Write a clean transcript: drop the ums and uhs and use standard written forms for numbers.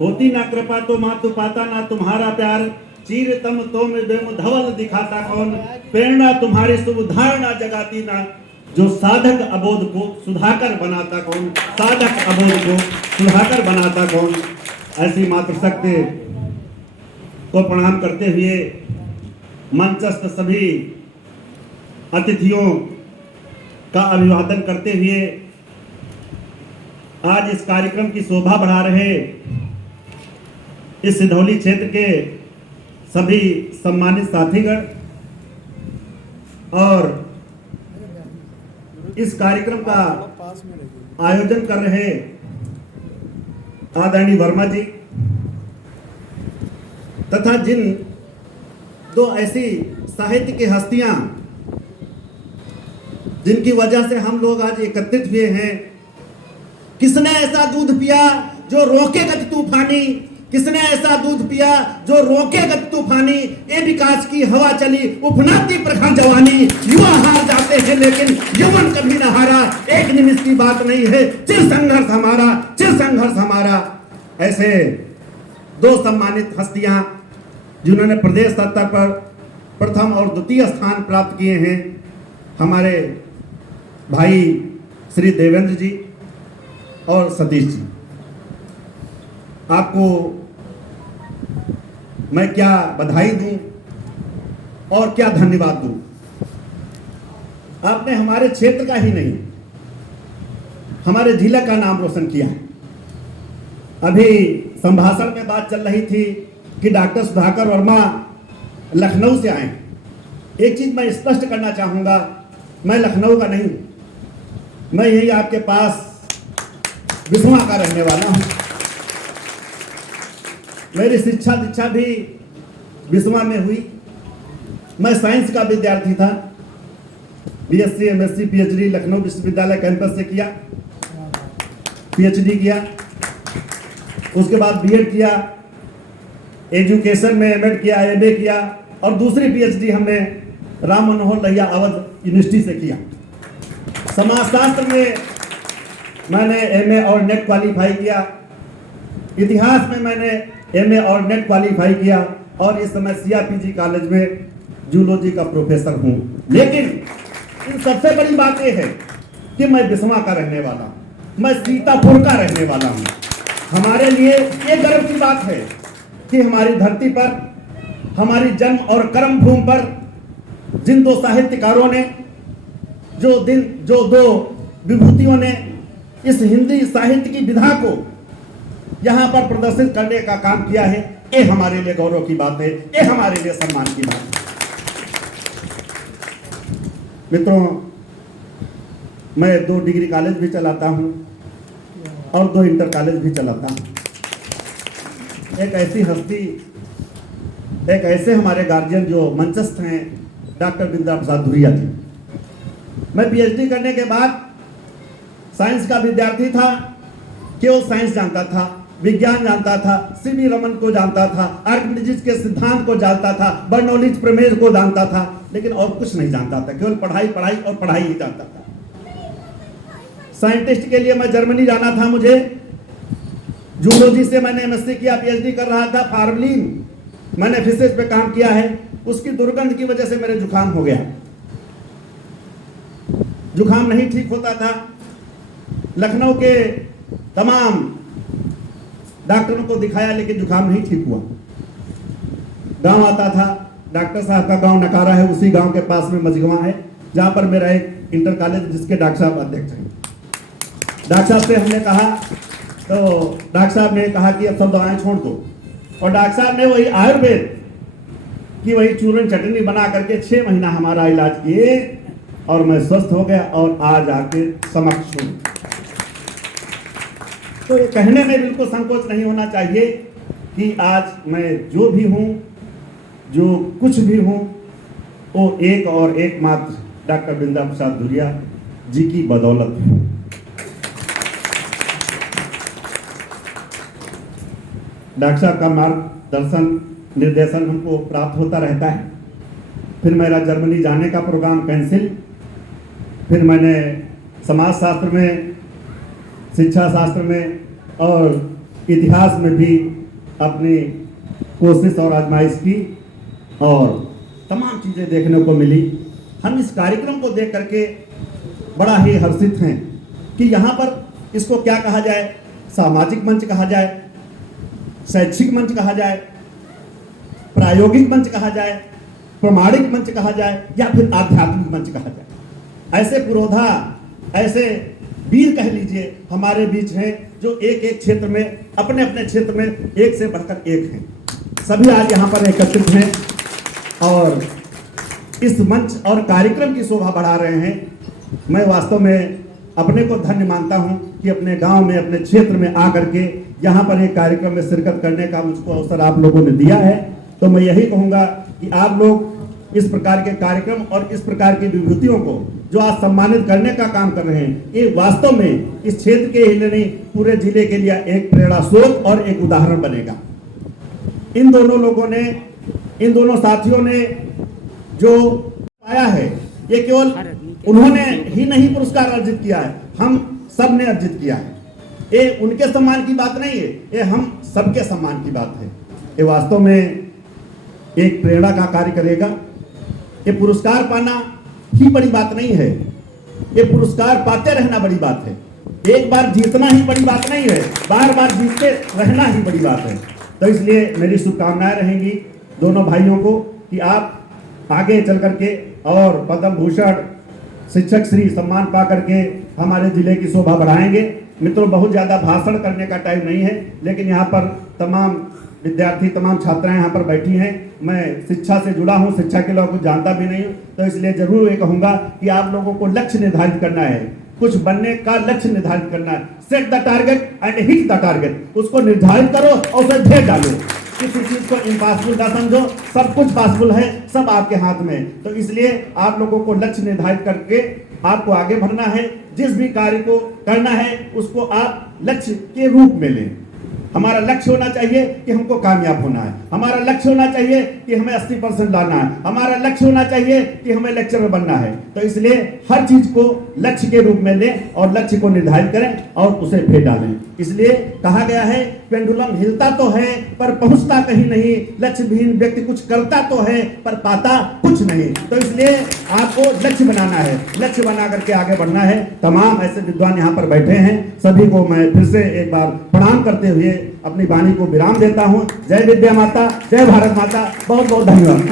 होती ना कृपा तो मातु पाता ना तुम्हारा प्यार, चीर तम तो में धवल दिखाता कौन, प्रेरणा तुम्हारी शुभ धारणा जगाती ना, जो साधक अबोध को सुधाकर बनाता कौन, साधक अबोध को सुधाकर बनाता कौन। ऐसी मातृशक्ति को प्रणाम करते हुए मंचस्थ सभी अतिथियों का अभिवादन करते हुए आज इस कार्यक्रम की शोभा बढ़ा रहे इस सिधौली क्षेत्र के सभी सम्मानित साथीगण और इस कार्यक्रम का आयोजन कर रहे आदरणीय वर्मा जी तथा जिन दो ऐसी साहित्य की हस्तियां जिनकी वजह से हम लोग आज एकत्रित हुए हैं। किसने ऐसा दूध पिया जो रोके गति तूफानी, किसने ऐसा दूध पिया जो रोके गति तूफानी, ये विकास की हवा चली उपनाती प्रखर जवानी, युवा हार जाते हैं लेकिन यौवन कभी न हारा, एक निमिष की बात नहीं है चिर संघर्ष हमारा, चिर संघर्ष हमारा। ऐसे दो सम्मानित हस्तियां जिन्होंने प्रदेश स्तर पर प्रथम और द्वितीय स्थान प्राप्त किए हैं, हमारे भाई श्री देवेंद्र जी और सतीश जी। आपको मैं क्या बधाई दूं और क्या धन्यवाद दूं। आपने हमारे क्षेत्र का ही नहीं हमारे जिला का नाम रोशन किया है। अभी संभाषण में बात चल रही थी कि डॉक्टर सुधाकर वर्मा लखनऊ से आए। एक चीज मैं स्पष्ट करना चाहूंगा, मैं लखनऊ का नहीं, मैं यही आपके पास बिस्वा का रहने वाला हूं। मेरी शिक्षा दीक्षा भी बिस्वा में हुई। मैं साइंस का विद्यार्थी था, बीएससी एमएससी पीएचडी लखनऊ विश्वविद्यालय कैंपस से किया, पीएचडी किया, उसके बाद बीएड किया, एजुकेशन में एमएड किया, एमए किया और दूसरी पीएचडी हमने राम मनोहर लोहिया अवध यूनिवर्सिटी से किया। समाजशास्त्र में मैंने एमए और नेट क्वालिफाई किया, इतिहास में मैंने एमए और नेट क्वालिफाई किया और इस समय सीआरपीजी कॉलेज में जूलॉजी का प्रोफेसर हूं। लेकिन इन सबसे बड़ी बात यह है कि मैं बिस्वा का रहने वाला हूं, मैं सीतापुर का रहने वाला हूं। हमारे लिए ये गर्व की बात है कि हमारी धरती पर, हमारी जन्म और कर्म भूमि पर जिन दो साहित्यकारों ने, जो दो विभूतियों ने इस हिंदी साहित्य की विधा को यहां पर प्रदर्शित करने का काम किया है, ये हमारे लिए गौरव की बात है, ये हमारे लिए सम्मान की बात है। मित्रों, मैं 2 डिग्री कॉलेज भी चलाता हूं और 2 इंटर कॉलेज भी चलाता हूं। एक ऐसी हस्ती, एक ऐसे हमारे गार्जियन जो मंचस्थ हैं, डॉक्टर बिंद्रा प्रसाद धुरिया जी। मैं पीएचडी करने के बाद साइंस का विद्यार्थी था, केवल साइंस जानता था, विज्ञान जानता था, सीवी रमन को जानता था, आर्किमिडीज के सिद्धांत को जानता था, बर्नौलीज प्रमेय को जानता था, लेकिन और कुछ नहीं जानता था, केवल पढ़ाई पढ़ाई और पढ़ाई ही जानता था। साइंटिस्ट के लिए मैं जर्मनी जाना था, मुझे जूलॉजी से मैंने एमएससी किया, पीएचडी कर रहा था। फार्मलिन मैंने फिशिस पे काम किया है, उसकी दुर्गंध की वजह से मेरे जुकाम हो गया, जुकाम नहीं ठीक होता था। लखनऊ के तमाम डॉक्टरों को दिखाया लेकिन जुकाम नहीं ठीक हुआ। गांव आता था, डॉक्टर साहब का गांव नकारा है, उसी गांव के पास में मझगवा है, जहां पर मेरा एक इंटर कॉलेज जिसके डॉक्टर साहब अध्यक्ष हैं। डॉक्टर साहब से हमने कहा तो डॉक्टर साहब ने कहा कि अब सब दवाएं छोड़ दो, और डॉक्टर साहब ने वही आयुर्वेद की वही चूरन चटनी बना करके 6 महीना हमारा इलाज किए और मैं स्वस्थ हो गया और आज आके समक्ष हूं। तो ये कहने में बिल्कुल संकोच नहीं होना चाहिए कि आज मैं जो भी हूं, जो कुछ भी हूं, वो एक और एकमात्र डॉक्टर बिंद्रा प्रसाद धुरिया जी की बदौलत है। डॉक्टर साहब का मार्गदर्शन निर्देशन हमको प्राप्त होता रहता है। फिर मेरा जर्मनी जाने का प्रोग्राम कैंसिल, फिर मैंने समाज शास्त्र में, शिक्षा शास्त्र में और इतिहास में भी अपनी कोशिश और आजमाइश की और तमाम चीज़ें देखने को मिली। हम इस कार्यक्रम को देख करके बड़ा ही हर्षित हैं कि यहाँ पर इसको क्या कहा जाए, सामाजिक मंच कहा जाए, शैक्षिक मंच कहा जाए, प्रायोगिक मंच कहा जाए, प्रमाणिक मंच कहा जाए या फिर आध्यात्मिक मंच कहा जाए। ऐसे पुरोधा, ऐसे वीर कह लीजिए हमारे बीच हैं जो एक एक क्षेत्र में अपने अपने क्षेत्र में एक से बढ़कर एक हैं। सभी आज यहाँ पर एकत्रित हैं और इस मंच और कार्यक्रम की शोभा बढ़ा रहे हैं। मैं वास्तव में अपने को धन्य मानता हूं कि अपने गांव में, अपने क्षेत्र में आकर के यहाँ पर एक कार्यक्रम में शिरकत करने का मुझको अवसर आप लोगों ने दिया है। तो मैं यही कहूँगा कि आप लोग इस प्रकार के कार्यक्रम और इस प्रकार की विभूतियों को जो आज सम्मानित करने का काम कर रहे हैं, ये वास्तव में इस क्षेत्र के ही नहीं पूरे जिले के लिए एक प्रेरणा स्रोत और एक उदाहरण बनेगा। इन दोनों लोगों ने, इन दोनों साथियों ने जो पाया है, ये केवल उन्होंने ही नहीं पुरस्कार अर्जित किया है, हम सब ने अर्जित किया है। ये उनके सम्मान की बात नहीं है, ये हम सबके सम्मान की बात है। ये वास्तव में एक प्रेरणा का कार्य करेगा। ये पुरस्कार पाना ही बड़ी बात नहीं है, ये पुरस्कार पाते रहना बड़ी बात है। एक बार जीतना ही बड़ी बात नहीं है, बार बार जीतते रहना ही बड़ी बात है। तो इसलिए मेरी शुभकामनाएं रहेंगी दोनों भाइयों को कि आप आगे चल करके और पद्म भूषण, शिक्षक श्री सम्मान पा करके हमारे जिले की शोभा बढ़ाएंगे। मित्रों, बहुत ज़्यादा भाषण करने का टाइम नहीं है, लेकिन यहाँ पर तमाम विद्यार्थी, तमाम छात्राएं यहाँ पर बैठी हैं। मैं शिक्षा से जुड़ा हूँ, शिक्षा के लोगों को जानता भी नहीं हूँ, तो इसलिए जरूर ये कहूँगा कि आप लोगों को लक्ष्य निर्धारित करना है, कुछ बनने का लक्ष्य निर्धारित करना है। Set the target and hit the target, उसको निर्धारित करो और उसे ढेर डालो। किसी चीज को इम्पॉसिबल ना समझो, सब कुछ पॉसिबल है, सब आपके हाथ में। तो इसलिए आप लोगों को लक्ष्य निर्धारित करके आपको आगे बढ़ना है। जिस भी कार्य को करना है उसको आप लक्ष्य के रूप में लें। हमारा लक्ष्य होना चाहिए कि हमको कामयाब होना है, हमारा लक्ष्य होना चाहिए कि हमें 80% लाना है, हमारा लक्ष्य होना चाहिए कि हमें लेक्चरर बनना है। तो इसलिए हर चीज को लक्ष्य के रूप में लें और लक्ष्य को निर्धारित करें और उसे फेंक डालें। इसलिए कहा गया है, पेंडुलम हिलता तो है पर पहुंचता कहीं नहीं, लक्ष्यहीन व्यक्ति कुछ करता तो है पर पाता कुछ नहीं। तो इसलिए आपको लक्ष्य बनाना है, लक्ष्य बना करके आगे बढ़ना है। तमाम ऐसे विद्वान यहाँ पर बैठे हैं, सभी को मैं फिर से एक बार प्रणाम करते हुए अपनी वाणी को विराम देता हूँ। जय विद्या माता, जय भारत माता, बहुत बहुत धन्यवाद।